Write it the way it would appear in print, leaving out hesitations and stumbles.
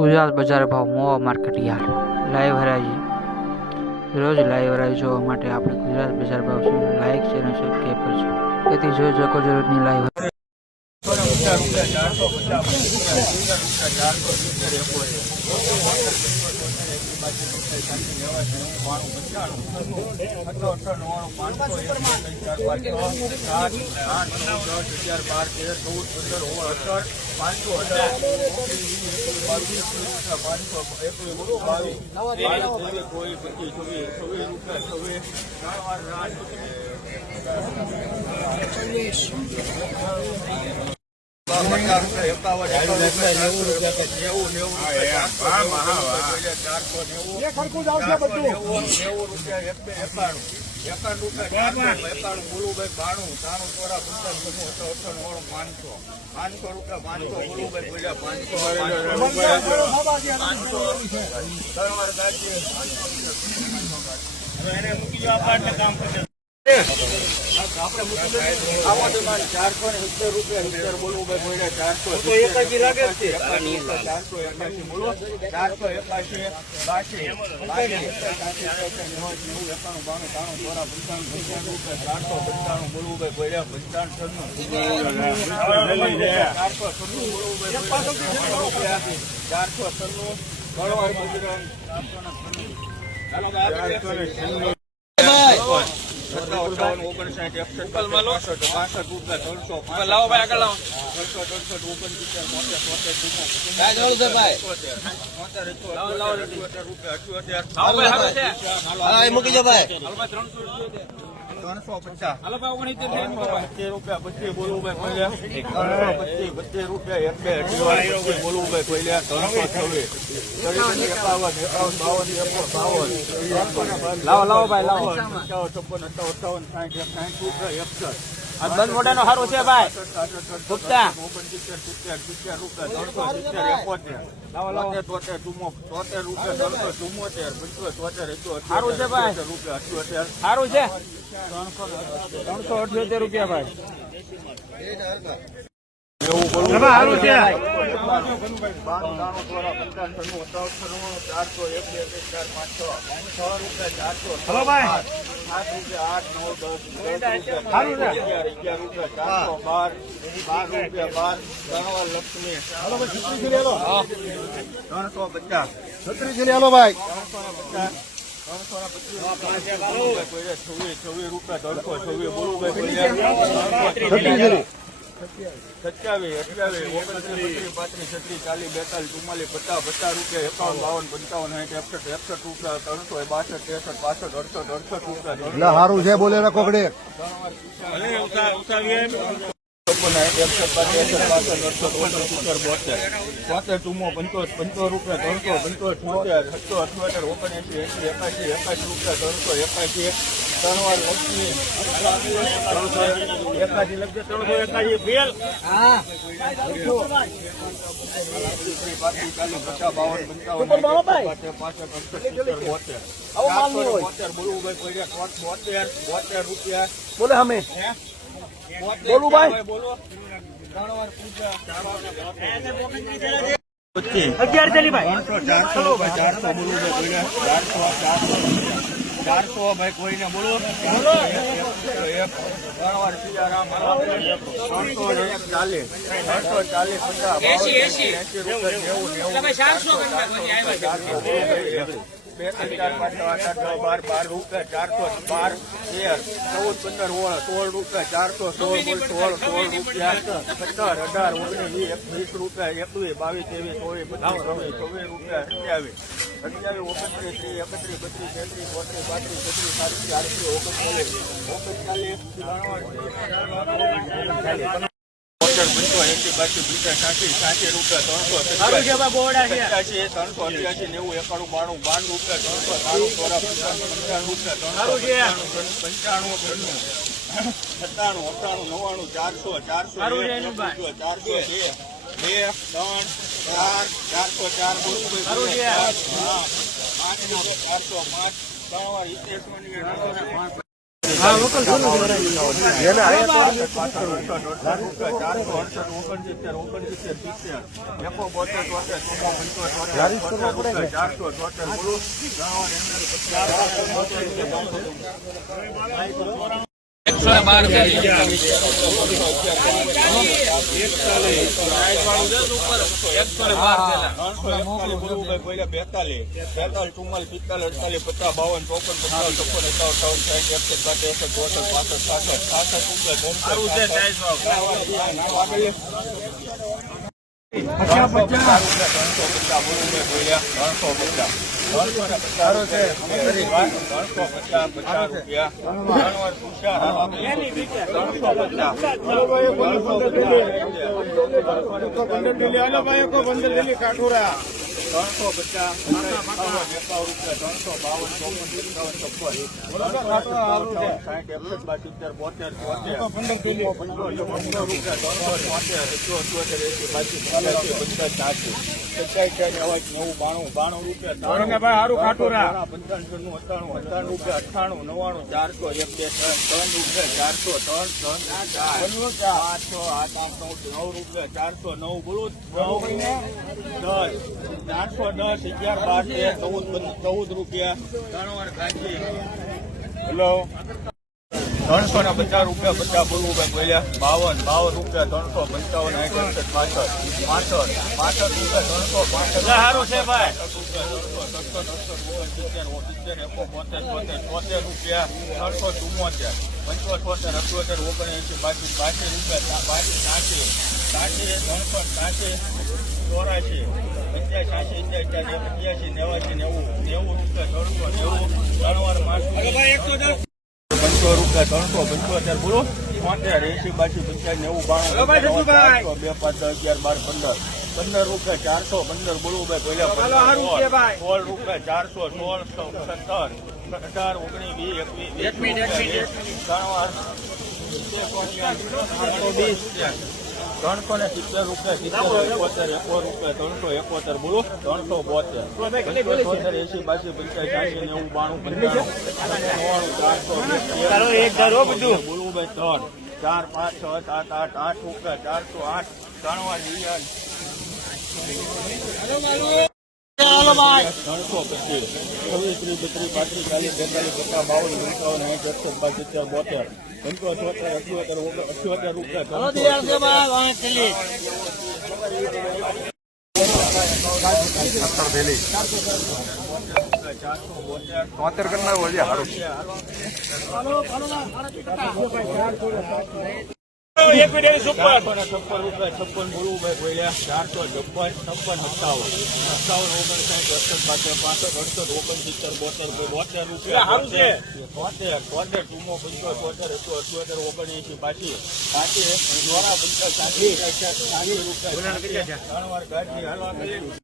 ગુજરાત બજાર ભાવ મોવા market yard live હરાજી રોજ લાઈવ હરાજી જોવા માટે આપણે ગુજરાત બજાર ભાવ લાઈક ચેનલ સબસ્ક્રાઈબ કરજો તેથી જોઈ શકો છો રોજની લાઈવ બંધ મોટા નો સારું છે ભાઈ ગુપ્તા સારું છે ભાઈ સારું છે 378 રૂપિયા ભાઈ સારું છે હલો ભાઈ સારું છે બોલે કોકડે બોલે અમે બોલું ભાઈ 11 ચલી ભાઈ 400 ભાઈ કોઈને બોલો 405 એને આયા જારી કરવા પડે ને. હેલો 350 રૂપિયા 50 બોલવું ભાઈ બોલ્યા 52 રૂપિયા 355 65 રૂપિયા સારું છે ભાઈ. 70 રૂપિયા 374 75 78 79 82 રૂપિયા 80 380 84 85 87 88 90 રૂપિયા 375 બોલો 80 80 85 2 5 11 12 15 રૂપિયા 415 બોલવું ભાઈ પહેલા 16 રૂપિયા 416 17 18 19 370 રૂપિયા 71 રૂપિયા 371 બોલો 372 80 82 85 90 92 બોલવું ભાઈ 3 4 5 6 7 8 8 રૂપિયા 408 હાલો ભાઈ. 325 23 32 35 40 45 52 58 રૂપિયા હાલો દિયાળ છે ભાઈ. વાહ ચલી. એક મિનિટ સુપર 56 રૂપિયા 56 બોલવું ભાઈ બોલ્યા 456 56 57 58 65 68 રૂપિયા ટૂમો 75 79 પાછી રૂપિયા 3 વાર ગાડી હાલવા